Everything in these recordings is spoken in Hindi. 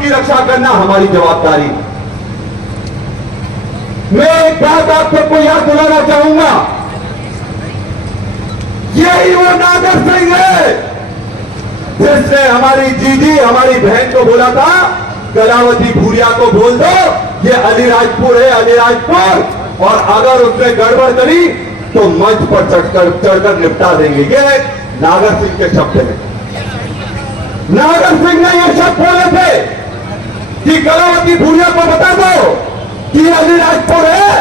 सबकी रक्षा करना हमारी जवाबदारी है। मैं एक बात आप सबको याद दिलाना चाहूंगा, यही वो नागर सिंह है जिसने हमारी जीजी, हमारी बहन को बोला था कलावती भूरिया को बोल दो ये अलीराजपुर है, अलीराजपुर, और अगर उसने गड़बड़ करी तो मंच पर चढ़कर निपटा देंगे। ये नागर सिंह के शब्द हैं। नागर सिंह ने ये शब्द बोले थे कि कलावती भूरिया को बता दो कि अलीराजपुर है,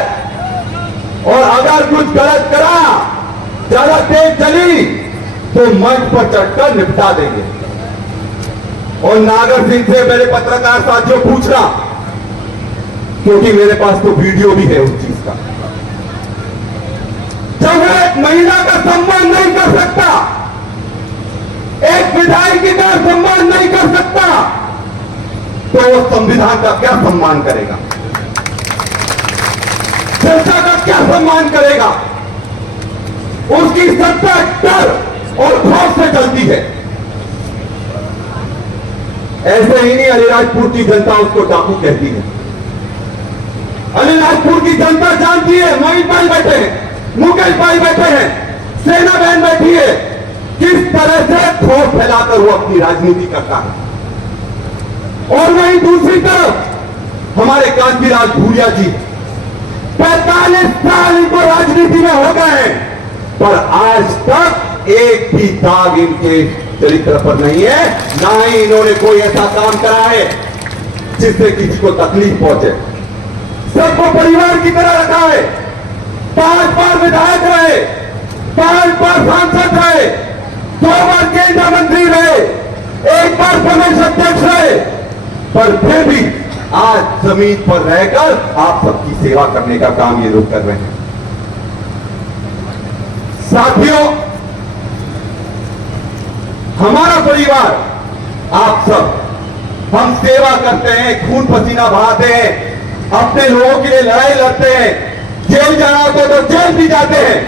और अगर कुछ गलत करा, ज्यादा तेज चली तो मंच पर चढ़कर निपटा देंगे। और नागर सिंह से मेरे पत्रकार साथियों पूछना, क्योंकि मेरे पास तो वीडियो भी है उस चीज का, जब वो एक महिला का सम्मान नहीं कर सकता, एक विधायक का सम्मान नहीं कर सकता, तो वो संविधान का क्या सम्मान करेगा, जनता का क्या सम्मान करेगा। उसकी सत्ता डर और खौफ से चलती है। ऐसे ही नहीं अलीराजपुर की जनता उसको डाकू कहती है। अलीराजपुर की जनता जानती है, मोहित भाई बैठे हैं, मुकेश भाई बैठे हैं, सेना बहन बैठी है, किस तरह से खौफ फैलाकर वो अपनी राजनीति करता है। और वहीं दूसरी तरफ हमारे कांतिराज भूरिया जी 45 साल इनको राजनीति में हो गए हैं, पर आज तक एक भी दाग इनके चरित्र पर नहीं है, ना ही इन्होंने कोई ऐसा काम करा है जिससे किसी को तकलीफ पहुंचे। सबको परिवार की तरह रखा है। 5 बार विधायक रहे, 5 बार सांसद रहे, 2 बार केंद्रीय मंत्री रहे, 1 बार प्रदेश अध्यक्ष रहे, पर फिर भी आज जमीन पर रहकर आप सबकी सेवा करने का काम ये लोग कर रहे हैं। साथियों, हमारा परिवार, आप सब, हम सेवा करते हैं, खून पसीना बहाते हैं, अपने लोगों के लिए लड़ाई लड़ते हैं, जेल जाना होता तो जेल भी जाते हैं,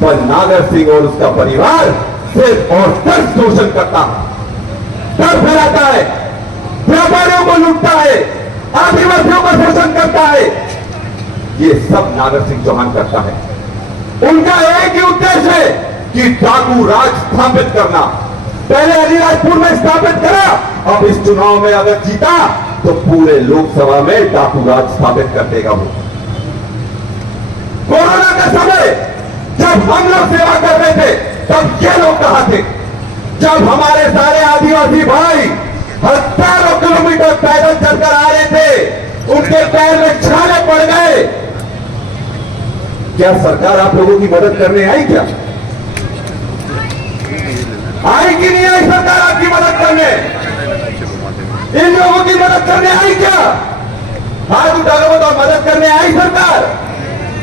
पर नागर सिंह और उसका परिवार सिर्फ और सिर्फ शोषण करता है, डर फैलाता है, व्यापारियों को लूटता है, आदिवासियों का शोषण करता है। ये सब नागर सिंह चौहान करता है। उनका एक ही उद्देश्य है कि डाकू राज स्थापित करना। पहले अलीराजपुर में स्थापित करा, अब इस चुनाव में अगर जीता तो पूरे लोकसभा में डाकू राज स्थापित कर देगा वो। कोरोना का समय जब हम लोग सेवा कर रहे थे तब ये लोग कहा थे, जब हमारे सारे आदिवासी भाई हजारों किलोमीटर पैदल चलकर आ रहे थे, उनके पैर में छाले पड़ गए, क्या सरकार आप लोगों की मदद करने आई? क्या आई कि नहीं आई सरकार आपकी मदद करने? इन लोगों की मदद करने आई क्या? हाथ उठा लो तो मदद करने आई सरकार?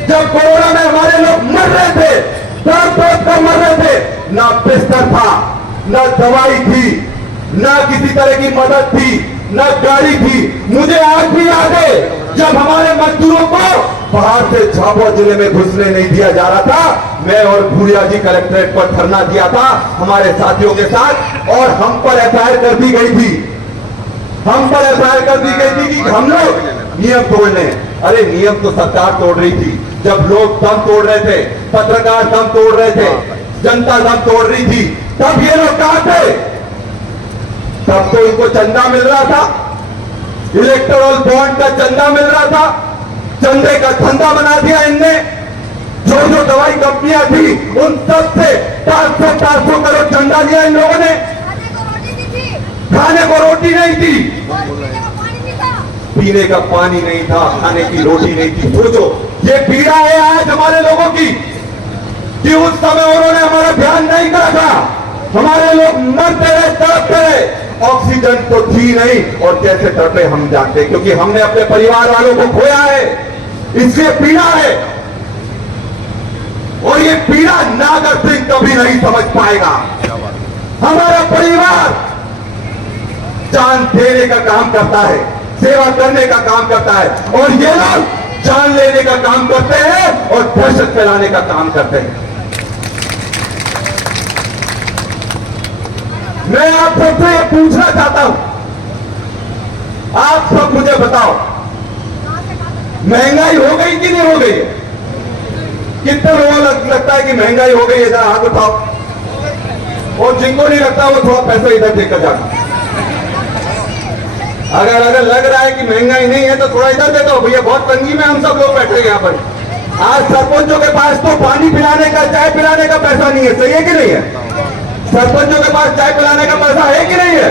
जब कोरोना में हमारे लोग मर रहे थे, तड़प कर मर रहे थे, ना बिस्तर था, ना दवाई थी, ना किसी तरह की मदद थी, ना गाड़ी थी। मुझे आज भी याद है जब हमारे मजदूरों को बाहर से झाबुआ जिले में घुसने नहीं दिया जा रहा था, मैं और भूरिया जी कलेक्ट्रेट पर धरना दिया था हमारे साथियों के साथ, और हम पर एफआईआर कर दी गई थी। हम पर एफआईआर कर दी गई थी कि हम लोग नियम तोड़ रहे हैं। अरे नियम तो सरकार तोड़ रही थी। जब लोग दम तोड़ रहे थे, पत्रकार दम तोड़ रहे थे, जनता दम तोड़ रही थी, तब ये लोग कहां थे? तब तो इनको चंदा मिल रहा था, इलेक्टोरल बॉन्ड का चंदा मिल रहा था, चंदे का धंधा बना दिया इनने। जो जो दवाई कंपनियां थी उन सब से 400 करोड़ चंदा लिया इन लोगों ने। खाने को रोटी नहीं थी, पीने का पानी नहीं था, खाने की रोटी नहीं थी। सोचो ये पीड़ा है आज हमारे लोगों की कि उस समय उन्होंने हमारा ध्यान नहीं रखा। हमारे लोग मरते रहे, तड़पते रहे, ऑक्सीजन तो थी नहीं, और कैसे तड़पे हम जानते, क्योंकि हमने अपने परिवार वालों को खोया है, इसलिए पीड़ा है। और ये पीड़ा नागर सिंह कभी नहीं समझ पाएगा। हमारा परिवार जान देने का काम करता है, सेवा करने का काम करता है, और ये लोग जान लेने का काम करते हैं और दहशत फैलाने का काम करते हैं। मैं आप सबसे ये पूछना चाहता हूं आप सब मुझे बताओ, महंगाई हो गई कि नहीं हो गई? कितने लोगों को लगता है कि महंगाई हो गई है? जरा हाथ उठाओ। और जिनको नहीं लगता वो थोड़ा पैसा इधर देकर जाना। अगर लग रहा है कि महंगाई नहीं है तो थोड़ा इधर दे दो भैया, बहुत तंगी में हम सब लोग बैठे हैं यहाँ पर। आज सरपंचों के पास तो पानी पिलाने का, चाय पिलाने का पैसा नहीं है, सही है कि नहीं है? सरपंचों के पास चाय पिलाने का पैसा है कि नहीं है?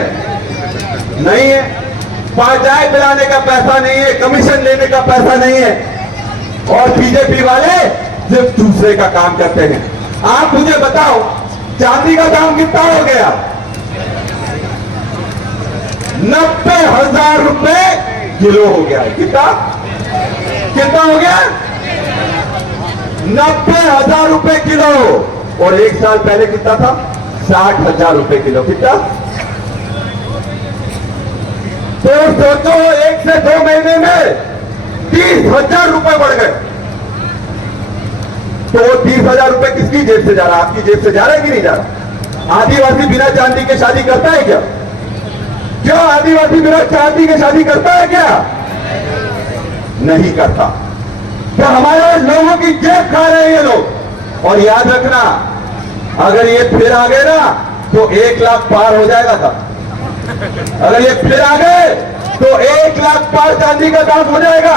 नहीं है। चाय पिलाने का पैसा नहीं है, कमीशन लेने का पैसा नहीं है, और बीजेपी वाले सिर्फ दूसरे का काम करते हैं। आप मुझे बताओ, चांदी का दाम कितना हो गया? 90,000 रुपए किलो हो गया। कितना कितना हो गया? 90,000 रुपए किलो। और एक साल पहले कितना था? 60,000 रुपए किलो। कितना? तो सोचो, 1 से 2 महीने में 30,000 रुपए बढ़ गए। तो 30,000 रुपए किसकी जेब से जा रहा है? आपकी जेब से जा रहा है कि नहीं जा रहा? आदिवासी बिना चांदी के शादी करता है क्या? क्यों आदिवासी बिना चांदी के शादी करता है क्या? नहीं करता। तो हमारे लोगों की जेब खा रहे हैं ये लोग। और याद रखना, अगर ये फिर आ गए ना तो 1 लाख पार हो जाएगा था। अगर ये फिर आ गए तो 1 लाख पार चांदी का दाम हो जाएगा।